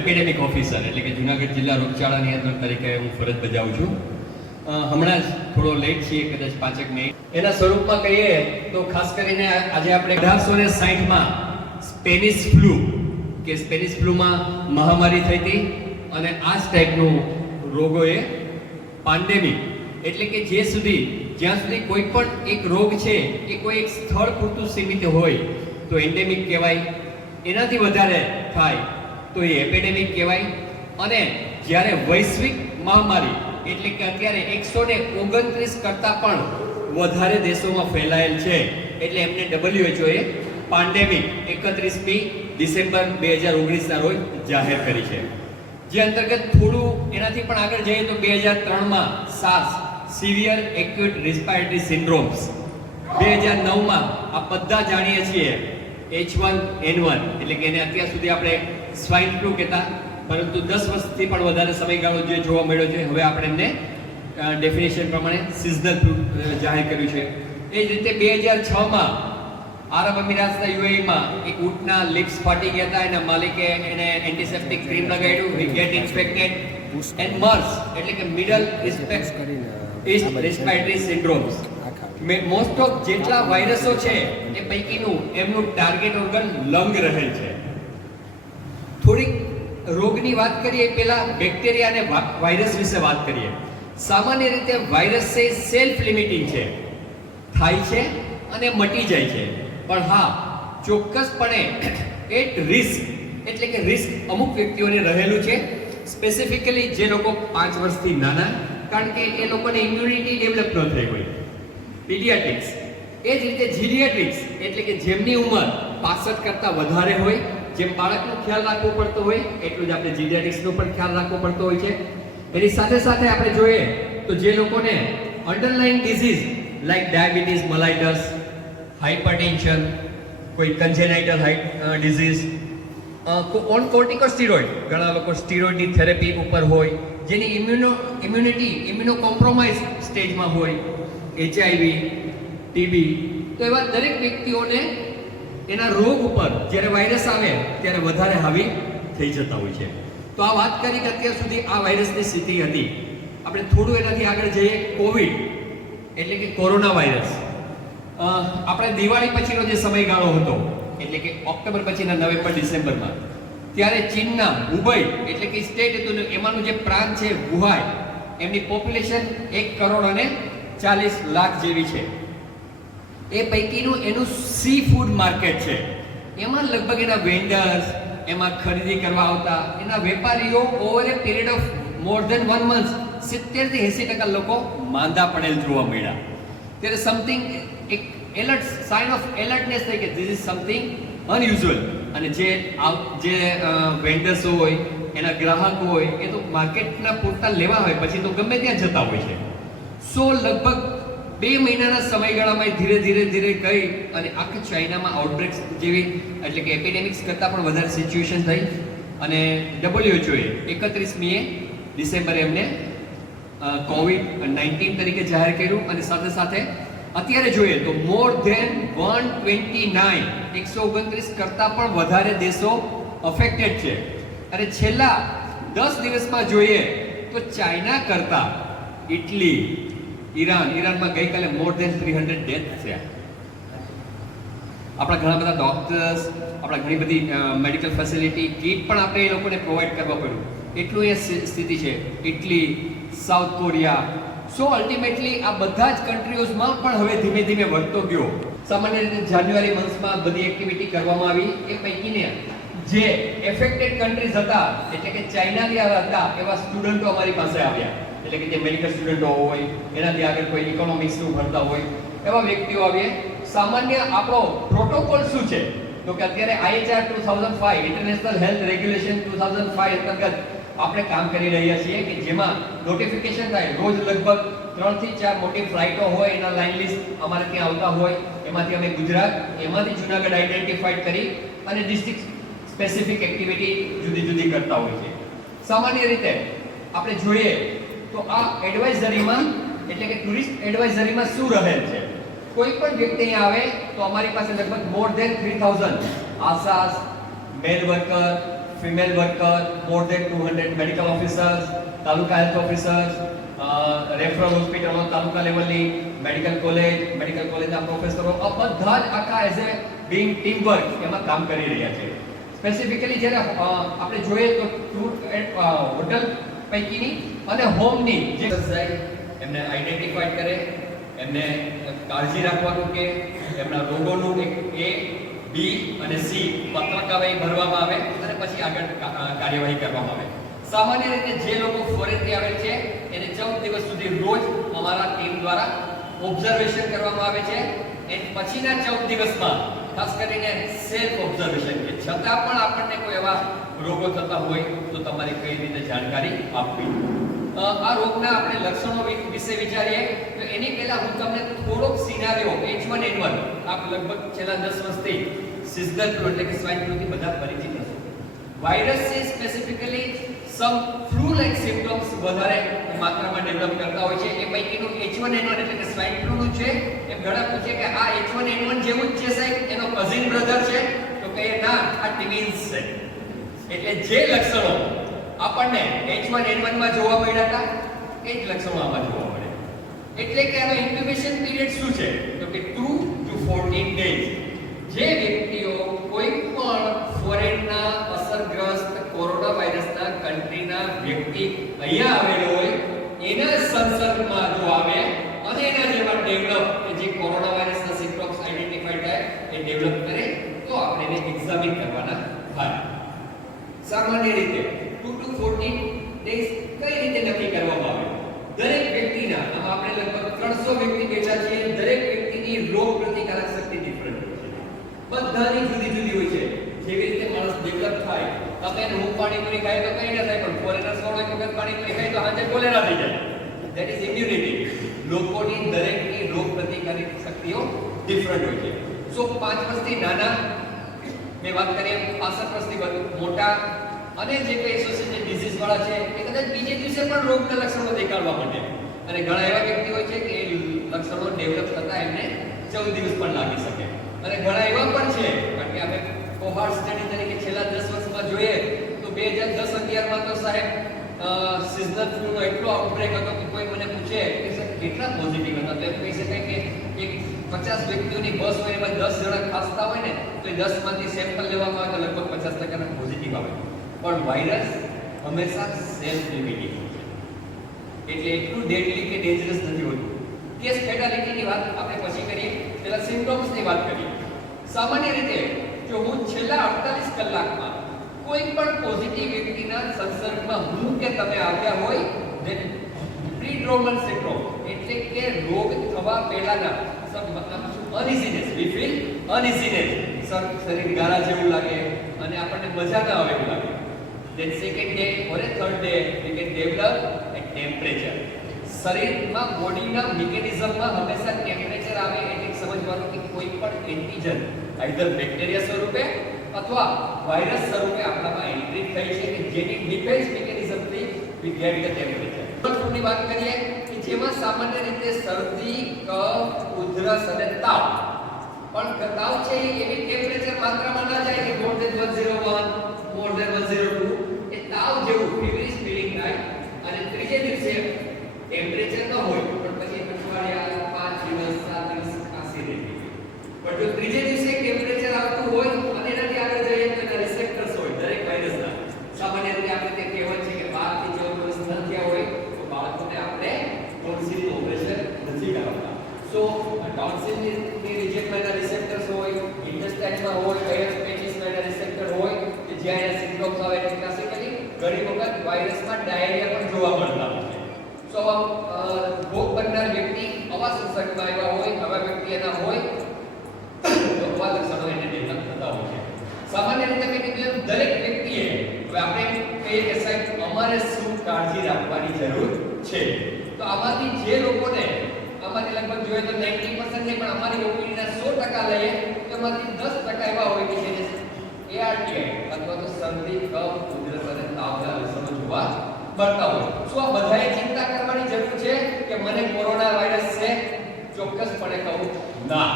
Epidemic officer એટલે કે જૂનાગઢ જિલ્લા રોગચાળા નિયંત્રણ તરીકે હું ફરજ બજાવું છું. હમણાં જ થોડો લેટ છીએ, કદાચ 5 મિનિટ. એના સ્વરૂપમાં કહીએ તો ખાસ કરીને આજે આપણે 1860માં સ્પેનિશ ફ્લૂ કે સ્પેનિશ ફ્લૂમાં મહામારી થઈ હતી અને આ જ ટાઈપનું રોગોએ પેન્ડેમિક એટલે કે જ્યાં સુધી કોઈ પણ એક રોગ છે એ કોઈ એક સ્થળ પૂરતું સીમિત હોય તો એન્ડેમિક કહેવાય, એનાથી વધારે થાય તો એ એપિડેમિક કહેવાય. અને જ્યારે વૈશ્વિક મહામારી એટલે કે અત્યારે 129 કરતાં પણ વધારે દેશોમાં ફેલાયેલ છે એટલે એમને WHO એ પેન્ડેમિક 31મી ડિસેમ્બર 2019ના રોજ જાહેર કરી છે. જે અંતર્ગત થોડું એનાથી પણ આગળ જઈએ તો 2003માં SARS સિવિયર એક્યુટ રિસ્પાયરેટરી સિન્ડ્રોમ્સ, 2009માં આ બધા જાણીએ છીએ H1N1 એટલે કે એને અત્યાર સુધી આપણે સ્વાઇન ફ્લૂ કહેતા, પરંતુ 10 વર્ષથી પણ વધારે સમયગાળો જે જોવા મળ્યો છે હવે આપણે એમને ડેફિનેશન પ્રમાણે સિઝનલ ફ્લૂ જાહેર કર્યું છે. એ જ રીતે 2006માં આરબ અમીરાતના UAEમાં એક ઊંટના લિપ્સ ફાટી ગયા હતા, એના માલિકે એને એન્ટીસેપ્ટિક ક્રીમ લગાવ્યું, હી ગેટ ઇન્ફેક્ટેડ. એન્ડ મર્સ એટલે કે middle East respiratory syndromes, most of જેટલા વાયરસો છે એ પૈકીનું એમનું ટાર્ગેટ ઓર્ગન લંગ રહેલ છે. થોડીક રોગની વાત કરીએ પહેલા બેક્ટેરિયા અને વાયરસ વિશે વાત કરીએ. સામાન્ય રીતે વાયરસ છે સેલ્ફ લિમિટિંગ છે, થાય છે અને મટી જાય છે, પણ હા ચોક્કસપણે એટ રિસ્ક એટલે કે રિસ્ક અમુક વ્યક્તિઓને રહેલું છે, સ્પેસિફિકલી જે લોકો 5 વર્ષથી નાના, કારણ કે એ લોકોને ઇમ્યુનિટી ડેવલપ ન થઈ હોય. પીડિયાટ્રિક્સ, એ જ રીતે જીરિયાટ્રિક્સ એટલે કે જેમની ઉંમર 65 કરતાં વધારે હોય, જેમ બાળકનો ખ્યાલ રાખવો પડતો હોય એટલું જ આપણે જીરિયાટ્રિક્સનો પણ ખ્યાલ રાખવો પડતો હોય છે. એની સાથે સાથે આપણે જોઈએ તો જે લોકોને underline disease like diabetes મલાઇટસ, hypertension, કોઈ કન્જેનાઇટલ ડિઝીઝ, ઓન કોર્ટિકોસ્ટીરોઇડ, ઘણા લોકો સ્ટીરોઇડની થેરેપી ઉપર હોય, જેની ઇમ્યુનો કોમ્પ્રોમાઇઝ સ્ટેજમાં હોય, HIV, TB, તો એવા દરેક વ્યક્તિઓને એના રોગ ઉપર જ્યારે વાયરસ આવે ત્યારે વધારે હાવી થઈ જતા હોય છે. તો આ વાત કરી કે અત્યાર સુધી આ વાયરસની સ્થિતિ હતી. આપણે થોડું એનાથી આગળ જઈએ. કોવિડ એટલે કે કોરોના વાયરસ, આપણે દિવાળી પછીનો જે સમયગાળો હતો એટલે કે ઓક્ટોબર પછીના નવેમ્બર ડિસેમ્બરમાં, ત્યારે ચીનના હુબઈ એટલે કે સ્ટેટ હતું, એમાંનું જે પ્રાંત છે વુહાન, એમની પોપ્યુલેશન 1,40,00,000 જેવી છે. એ પૈકીનું એનું સી ફૂડ માર્કેટ છે. એમાં લગભગ એના વેન્ડર્સ, એમાં ખરીદી કરવા આવતા એના વેપારીઓ over a period of more than 1 month 70 થી 80% લોકો માંદા પડેલ જોવા મળ્યા. ત્યારે સમથિંગ એક એલર્ટ સાઇન ઓફ એલર્ટનેસ થઈ કે ધીસ ઇઝ સમથિંગ અનયુઝ્યુઅલ. અને જે વેન્ડર્સ હોય, એના ગ્રાહકો હોય, એ તો માર્કેટના પૂરતા લેવા હોય પછી તો ગમે ત્યાં જતા હોય છે. સો લગભગ 2 મહિનાના સમયગાળામાં ધીરે ધીરે ગઈ અને આખા ચાઇનામાં આઉટબ્રેક્સ જેવી એટલે કે એપિડેમિક્સ કરતાં પણ વધારે સિચ્યુએશન થઈ અને WHOએ 31મી ડિસેમ્બરે એમને COVID-19 તરીકે જાહેર કર્યું. અને સાથે સાથે અત્યારે જોઈએ તો મોર ધેન 129 કરતાં પણ વધારે દેશો અફેક્ટેડ છે. અને છેલ્લા 10 દિવસમાં જોઈએ તો ચાઇના કરતાં ઇટલી, ઈરાનમાં ગઈકાલે મોર ધેન 300 ડેથ થયા. આપણા ઘણા બધા ડોક્ટર્સ, આપણા ઘણી બધી મેડિકલ ફેસિલિટી, કીટ પણ આપણે એ લોકોને પ્રોવાઈડ કરવા પડ્યું, એટલું એ સ્થિતિ છે. Italy, South Korea. So ultimately આ બધા જ કન્ટ્રીઓઝમાં પણ હવે ધીમે ધીમે વધતો ગયો. સામાન્ય રીતે જાન્યુઆરી મંથમાં બધી એક્ટિવિટી કરવામાં આવી. એ પૈકીને જે એફેક્ટેડ કન્ટ્રીઝ હતા એટલે કે ચાઇનાથી હતા એવા સ્ટુડન્ટો અમારી પાસે આવ્યા, એટલે કે જે મેડિકલ સ્ટુડન્ટો હોય, એનાથી આગળ કોઈ ઇકોનોમિક્સનું ભણતા હોય, એવા વ્યક્તિઓ આવીએ. સામાન્ય આપણો પ્રોટોકોલ શું છે તો કે અત્યારે IHR 2005 ઇન્ટરનેશનલ હેલ્થ રેગ્યુલેશન 2005 અંતર્ગત આપણે કામ કરી રહ્યા છીએ કે જેમાં નોટિફિકેશન થાય. રોજ લગભગ 3 થી 4 મોટી ફ્લાઇટો હોય, એના લાઇન લિસ્ટ અમારે ત્યાં આવતા હોય. એમાંથી અમે ગુજરાત, એમાંથી જૂનાગઢ આઈડેન્ટિફાઈડ કરી અને ડિસ્ટ્રિક્ટ સ્પેસિફિક એક્ટિવિટી જુદી કરતા હોય છે. સામાન્ય રીતે આપણે જોઈએ તો આ એડવાઇઝરીમાં એટલે કે ટુરિસ્ટ એડવાઇઝરીમાં શું રહેલ છે. કોઈ પણ વ્યક્તિ અહીંયા આવે તો અમારી પાસે લગભગ મોર ધેન 3000 આશાસ, male worker, female worker, more than 200 medical officers, taluka health officers, referral હોસ્પિટલો, તાલુકા લેવલની મેડિકલ કોલેજના પ્રોફેસરો, આ બધા જ આખા as a Bing team work એમાં કામ કરી રહ્યા છે. સ્પેસિફિકલી જ્યારે આપણે જોઈએ તો હોટલ પૈકીની અને હોમની જે એમને આઈડેન્ટિફાઈ કરે, એમને કાળજી રાખવાનું કે એમના રોગોનું એક A, B અને C પત્રકાવાઈ ભરવામાં આવે અને પછી આગળ કાર્યવાહી કરવામાં આવે. સામાન્ય રીતે જે લોકો ફોરેનથી આવે છે એને 14 દિવસ સુધી રોજ અમારા ટીમ દ્વારા ઓબ્ઝર્વેશન કરવામાં આવે છે. એ પછીના 14 દિવસમાં ખાસ કરીને સેલ્ફ ઓબ્ઝર્વેશન કે છતાં પણ આપણને કોઈ એવા રોગો થતા હોય તો તમારે કઈ રીતે જાણકારી આપવી. આ રોગના આપણે લક્ષણો વિશે વિચારીએ તો એની પહેલા હું તમને થોડોક સિનારીઓ H1N1 આપ લગભગ છેલ્લા 10 વર્ષથી સિઝનલ ફ્લૂ એટલે કે સ્વાઇન ફ્લૂથી બધા પરિચિત હશો. વાયરસ છે સ્પેસિફિકલી સમ ફ્લૂ લાઇક સિમ્પટમ્સ વધારે માત્રામાં ડેવલપ કરતા હોય છે. એ પૈકીનું H1N1 એટલે કે સ્વાઇન ફ્લૂનું છે. એમ ઘણા પૂછે કે આ H1N1 જેવું જ છે સાહેબ, એનો કઝિન બ્રધર છે? તો કહીએ ના, આ ટ્વિન્સ છે. એટલે જે લક્ષણો આપણને H1N1 માં જોવા મળ્યા હતા એ જ લક્ષણો આમાં જોવા મળે. એટલે કે આનો ઇન્ક્યુબેશન પીરિયડ શું છે? તો કે 2 to 14 ડેઝ. જે વ્યક્તિઓ કોઈ પણ ફોરેનના અસરગ્રસ્ત કોરોના વાયરસના કન્ટ્રીના વ્યક્તિ અહીંયા આવેલો હોય એના સંસર્ગમાં જો આવે અને એના જેવા ડેવલપ કે જે કોરોના વાયરસના સિમ્પટમ્સ આઈડેન્ટિફાઈ થાય એ ડેવલપ કરે તો આપણે એને એક્ઝામિન કરવાના થાય. સામાન્ય રીતે 2 to 14 ડેઝ કઈ રીતે નક્કી કરવામાં આવે? દરેક વ્યક્તિના આપણે લગભગ 300 વ્યક્તિ બેઠા છીએ. દરેક વ્યક્તિની રોગ પ્રતિકારક શક્તિ ડિફરન્ટ હોય છે. બધાની જુદી જુદી હોય છે. જેવી રીતે માણસ ડેવલપ થાય, તમે હું પાણીપુરી ખાય તો કઈ ના થાય, પણ ફોરેનર્સ વાળો એક વખત પાણીપુરી ખાય તો આજે કોલેરા થઈ જાય. That is immunity. લોકોની દરેકની રોગ પ્રતિકારક શક્તિઓ ડિફરન્ટ હોય છે. સો 5 વર્ષથી નાના, મેં વાત કરી 65 વર્ષથી મોટા અને જે કઈ એસોસિએટેડ ડિઝીઝ વાળા છે એ કદાચ બીજે દિવસે પણ રોગના લક્ષણો દેખાડવા માંડે. અને ઘણા એવા વ્યક્તિ હોય છે કે એ લક્ષણો ડેવલપ થતા એમને 14 દિવસ પણ લાગી શકે. અને ઘણા એવા પણ છે, કારણ કે આપણે કોહોર્ટ સ્ટડી તરીકે છેલ્લા 10 વર્ષમાં જોઈએ તો 2010-11 માં તો સાહેબ સિઝનલ ફ્લૂનો એટલો આઉટબ્રેક હતો કે કોઈ મને પૂછે કે સર કેટલા પોઝિટિવ હતા, તો એમ કહી શકાય કે એક 50 વ્યક્તિઓની બસ હોય એમાં 10 જણા ખાસતા હોય ને તો એ 10 માંથી સેમ્પલ લેવામાં આવે તો લગભગ 50% પોઝિટિવ આવે. પણ વાયરસ હંમેશા સેલ્ફ લિમિટિંગ હોય છે. એટલે એટલું ડેડલી કે ડેન્જરસ નથી હોતું. કેસ ફેટાલિટીની વાત આપણે પછી કરીએ, પહેલા સિમ્પટમ્સની વાત કરીએ. સામાન્ય રીતે જો હું છેલ્લા 48 કલાકમાં કોઈ પણ પોઝિટિવ વ્યક્તિના સંસર્ગમાં હું કે તમે આવ્યા હોય then પ્રીડ્રોમલ સિન્ડ્રોમ એટલે કે રોગ થવા પહેલાના અનઇઝીનેસ, વી ફીલ અનઇઝીનેસ, શરીર ગારા જેવું લાગે અને આપણને મજા ના આવે એવું લાગે. then second day or a third day we can develop a temperature. શરીરમાં બોડીના મિકેનિઝમમાં હંમેશા ટેમ્પરેચર આવે એટલે સમજવાનું કે કોઈ પણ એન્ટીજન આઈધર બેક્ટેરિયા સ્વરૂપે અથવા વાયરસ સ્વરૂપે આપણામાં એન્ટ્રી થઈ છે કે જેની ડિફેન્સ મિકેનિઝમથી વી ગેટ ધ ટેમ્પરેચર. ફ્લૂની વાત કરીએ કે જેમાં સામાન્ય રીતે શરદી, કફ, ઉધરસ અને તાવ, પણ તાવ છે એવી ટેમ્પરેચર માત્રામાં ના જાય કે more than 101, more than 102, એ તાવ જેવું ફીવરિશ ફીલિંગ થાય અને ત્રીજે દિવસે ટેમ્પરેચર ન હોય પણ પછી અઠવાડિયા 5 દિવસ 7 દિવસ ખાંસી રહેતી. પણ જો ત્રીજે દિવસે ટેમ્પરેચર આવતું હોય અને એનાથી આગળ જઈએ તો એના રિસેપ્ટર્સ હોય દરેક વાયરસના. સામાન્ય રીતે આપણે તે કહેવત છે કે 12 થી 14 વર્ષ ન થયા હોય તો બાળકોને આપણે ટોન્સિલનું ઓપરેશન નથી કરાવતા. સો ટોન્સિલની રિજિયનમાં એના રિસેપ્ટર્સ હોય, ઇન્ટેસ્ટાઇનમાં હોય, એર પેચીસમાં એના રિસેપ્ટર હોય કે જ્યાં એના સિમ્પટમ્સ આવે એટલે ક્લાસિકલી ઘણી વખત વાયરસમાં ડાયરિયા પણ જોવા મળતા હોય છે. સો ભોગ બનનાર વ્યક્તિ આવા સંસર્ગમાં આવ્યા હોય, આવા વ્યક્તિ એના હોય તો આવા લક્ષણો એને ડેવલપ થતા હોય છે. સામાન્ય રીતે મેં કીધું દરેક વ્યક્તિએ, હવે આપણે કહીએ કે સાહેબ અમારે શું કાળજી રાખવાની જરૂર છે, તો આમાંથી જે લોકોને આમાંથી લગભગ જોઈએ તો 90% નહીં પણ અમારી ઓપીડીના 100% લઈએ તો એમાંથી 10% એવા હોય કે જેને ARTI અથવા તો શરદી, કફ, ઉધરસ અને તાવના લક્ષણો જોવા મળતા હોય. શું આ બધાએ ચિંતા કરવાની જરૂર છે કે મને કોરોના વાયરસ છે? ચોક્કસપણે કહું ના.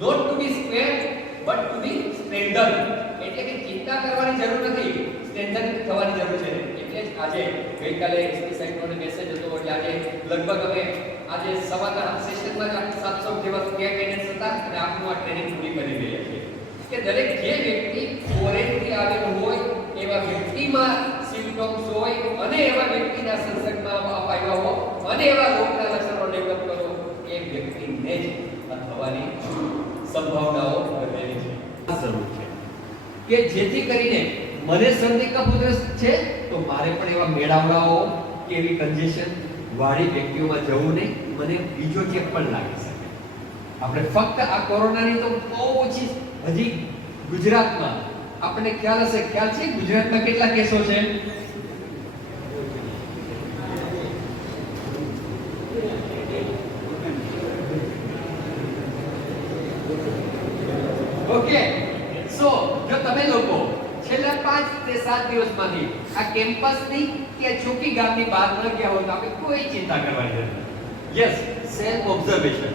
Not to be square but to be strengthen. એટલે એટલે કે ચિંતા કરવાની જરૂર નથી, ટેન્શન થવાની જરૂર છે. એટલે જ આજે ગઈકાલે એસપી સાહેબનો મેસેજ હતો એટલે આજે લગભગ અમે આજે સવારના સેશનમાં 700 જેવા કેન્ડિડેટ્સ હતા અને આપનું આ ટ્રેનિંગ પૂરી કરી રહ્યા છીએ કે દરેક જે વ્યક્તિ ફોરેનથી આવેલો હોય એવા વ્યક્તિમાં સિમ્પટમ્સ હોય અને એવા વ્યક્તિના સંસર્ગમાં આવ્યા હો અને એવા રોગના લક્ષણો ડેવલપ કરો એ વ્યક્તિને જ થવાની સંભાવનાઓ રહેલી છે. જરૂર છે કે જેથી કરીને મને શરદી કફ ઉધરસ છે તો મારે પણ એવા મેળાવડાઓ કે એવી કન્જેશન વાળી વ્યક્તિઓમાં જવું નહીં, મને બીજો ચેપ પણ લાગી શકે. આપણે ફક્ત આ કોરોનાની તો બહુ ઓછી હજી ગુજરાતમાં આપણને ખ્યાલ છે ગુજરાતમાં કેટલા કેસો છે? ઓકે, સો જો તમે લોકો છેલ્લા 5 કે 7 દિવસમાંથી આ કેમ્પસની કે ચોકી ગામની બહાર ન ગયા હોય તો આપણે કોઈ ચિંતા કરવાની જરૂર નથી. યસ, સેલ્ફ ઓબ્ઝર્વેશન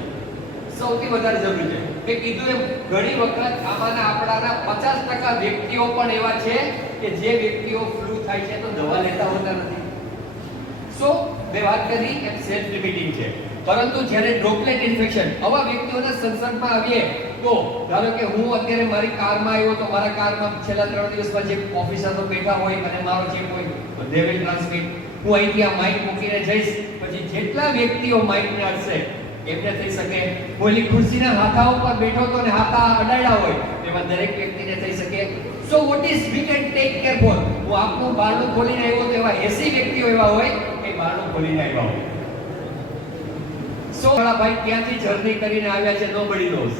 સૌથી વધારે જરૂરી છે. મેં કીધું એમ ઘણી વખત આમાંના આપણાના 50% વ્યક્તિઓ પણ એવા છે કે જે વ્યક્તિઓ ફ્લૂ થાય છે તો દવા લેતા હોતા નથી. સો મેં વાત કરી એમ સેલ્ફ લિમિટિંગ છે, પરંતુ જ્યારે ડ્રોપલેટ ઇન્ફેક્શન આવા વ્યક્તિઓના સંસર્ગમાં આવીએ તો ધારો કે હું અત્યારે મારી કારમાં આવ્યો તો મારા કારમાં છેલ્લા 3 દિવસમાં જે ઓફિસરો બેઠા હોય અને મારો ચેપ હોય તો દે વિલ ટ્રાન્સમિટ. હું અહીંથી આ માઇક મૂકીને જઈશ, પછી જેટલા વ્યક્તિઓ માઇકને અડશે એમને થઈ શકે. ઓલી ખુરશીના હાથા ઉપર બેઠો તો ને હાથા અડાડ્યા હોય તેમાં દરેક વ્યક્તિને થઈ શકે. So what is we can take care for. હું આપનું બારણું ખોલીને આવ્યો તો એવા 80 વ્યક્તિઓ એવા હોય કે બારણું ખોલીને આવ્યા હોય. સો ભાઈ ક્યાંથી જર્ની કરીને આવ્યા છે નોબડી નોઝ.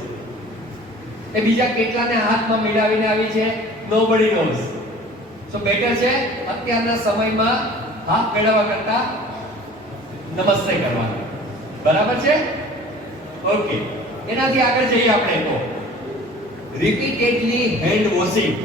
એ બીજા કેટલાને હાથમાં મેળાવીને આવી છે નોબડી નોઝ. સો બેટર છે અત્યારના સમયમાં હાથ મેળવવા કરતા નમસ્તે કરવાનું. બરાબર છે? ઓકે, એનાથી આગળ જઈએ આપણે તો રિપીટેડલી હેન્ડ વોશિંગ.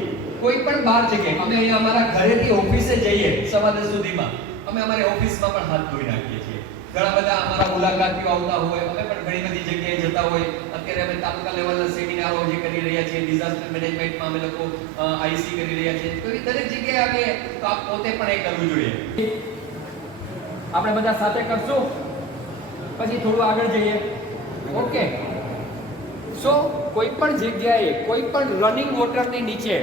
કોઈ પણ બહાર જગ્યાએ અમે અહીંયા અમારા ઘરેથી ઓફિસે જઈએ સવા 10 સુધીમાં અમે અમારી ઓફિસમાં પણ હાથ ધોઈ નાખીએ છીએ. ઘણા બધા અમારા મુલાકાતીઓ આવતા હોય, અમે પણ ઘણી બધી જગ્યાએ જતા હોય. અત્યારે અમે તાલુકા લેવલના સેમિનારો જે કરી રહ્યા છીએ, ડિઝાસ્ટર મેનેજમેન્ટમાં અમે લોકો આઈસી કરી રહ્યા છીએ, તો એ દરેક જગ્યાએ આવે તો આપ પોતે પણ એ કરવું જોઈએ. આપણે બધા સાથે કરશું, પછી થોડું આગળ જઈએ. ઓકે, સો કોઈ પણ જગ્યાએ કોઈ પણ રનિંગ વોટરની નીચે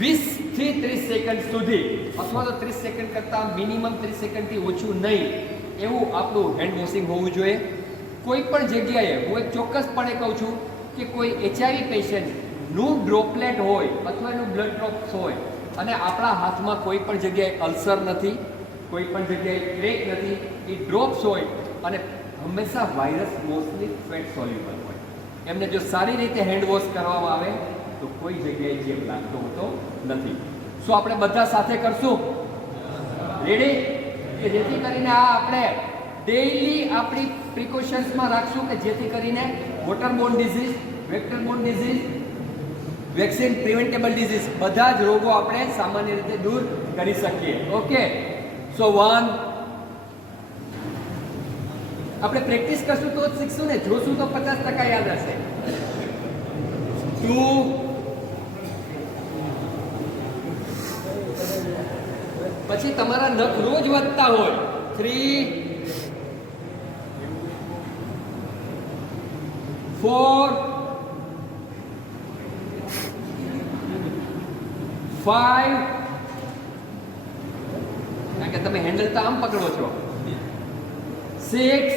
20 થી 30 સેકન્ડ સુધી અથવા તો 30 સેકન્ડ કરતાં મિનિમમ 30 સેકન્ડથી ઓછું નહીં એવું આપણું હેન્ડ વોશિંગ હોવું જોઈએ. કોઈ પણ જગ્યાએ હું એક ચોક્કસપણે કહું છું કે કોઈ HIV પેશન્ટનું ડ્રોપલેટ હોય અથવા એનું બ્લડ ડ્રોપ્સ હોય અને આપણા હાથમાં કોઈ પણ જગ્યાએ અલ્સર નથી, કોઈ પણ જગ્યાએ ક્રેક નથી, એ ડ્રોપ્સ હોય અને હંમેશા વાયરસ મોસ્ટલી ફેટ સોલ્યુબલ હોય, એમને જો સારી રીતે હેન્ડ વોશ કરવામાં આવે તો કોઈ જગ્યાએ ચેપ લાગતો હોતો નથી. શું આપણે બધા સાથે કરશું? રેડી? કે જેથી કરીને આ આપણે ડેઈલી આપણી પ્રિકોશન્સમાં રાખશું કે જેથી કરીને waterborne disease, vectorborne disease, vaccine preventable disease બધા જ રોગો આપણે સામાન્ય રીતે દૂર કરી શકીએ. ઓકે, સો 1 આપણે પ્રેક્ટિસ કરશું તો જ શીખશું ને, જોશું તો 50% યાદ હશે. 2 પછી તમારા નખ રોજ વધતા હોય 3 4 5 કારણ કે તમે હેન્ડલ તો આમ પકડો છો 6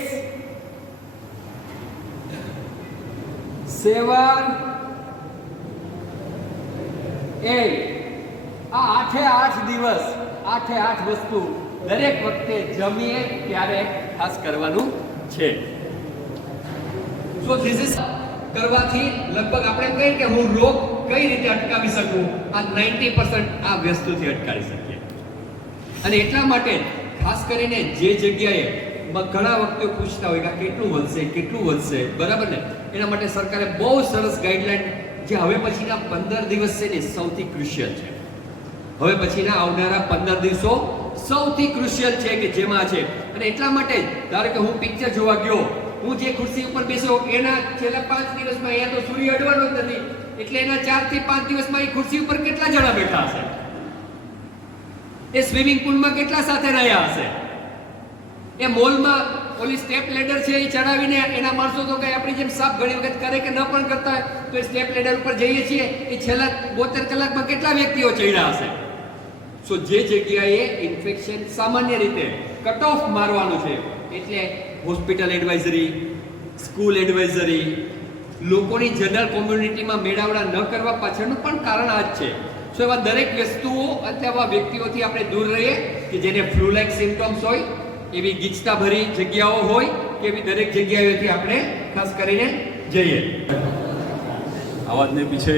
7 8 આ 8 દિવસ 8 વસ્તુ દરેક વખતે જમીએ ત્યારે ખાસ કરવાનું છે. સો ધીસ ઇઝ કરવાથી લગભગ આપણે કહીએ કે હું રોગ કઈ રીતે અટકાવી શકું, આ 90% આ વસ્તુથી અટકાવી શકીએ. અને એટલા માટે ખાસ કરીને જે જગ્યાએ ઘણા વખતે પૂછતા હોય કે કેટલું વધશે, બરાબર ને? એના માટે સરકારે બહુ સરસ ગાઈડલાઈન જે હવે પછીના 15 દિવસ છે ને સૌથી ક્રુશિયલ છે. હવે પછીના આવનારા 15 દિવસો સૌથી ક્રુશિયલ છે કે જેમાં છે. અને એટલા માટે ધારો કે હું પિક્ચર જોવા ગયો, હું જે ખુરશી ઉપર બેસ્યો એના છેલ્લા 5 દિવસમાં અહીંયા તો સૂર્ય અડવાનો જ નથી, એટલે એના 4 થી 5 દિવસમાં એ ખુરશી ઉપર કેટલા જણા બેઠા હશે? એ સ્વિમિંગ પુલમાં કેટલા સાથે રહ્યા હશે? એ મોલમાં ઓલી સ્ટેપ લેડર છે એ ચડાવીને એના માણસો તો કઈ આપણી જેમ સાફ ઘણી વખત કરે કે ન પણ કરતા હોય તો એ સ્ટેપ લેડર ઉપર જઈએ છીએ એ છેલ્લા 72 કલાકમાં કેટલા વ્યક્તિઓ ચડ્યા હશે? સો જે જગ્યાએ ઇન્ફેક્શન સામાન્ય રીતે કટ ઓફ મારવાનું છે એટલે હોસ્પિટલ એડવાઇઝરી, સ્કૂલ એડવાઇઝરી, લોકોની જનરલ કોમ્યુનિટીમાં મેળાવડા ન કરવા પાછળનું પણ કારણ આ જ છે. સો એવા દરેક વસ્તુઓ અથવા વ્યક્તિઓથી આપણે દૂર રહીએ કે જેને ફ્લુ લાઇક સિમ્પટમ્સ હોય, એવી ગીચતા ભરી જગ્યાઓ હોય કે એવી દરેક જગ્યાએથી આપણે ખાસ કરીને જઈએ. આવાજને પીછે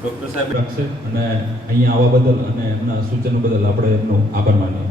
ડૉક્ટર સાહેબ રાખશે અને અહીંયા આવવા બદલ અને એમના સૂચનો બદલ આપણે એમનો આભાર માનીએ.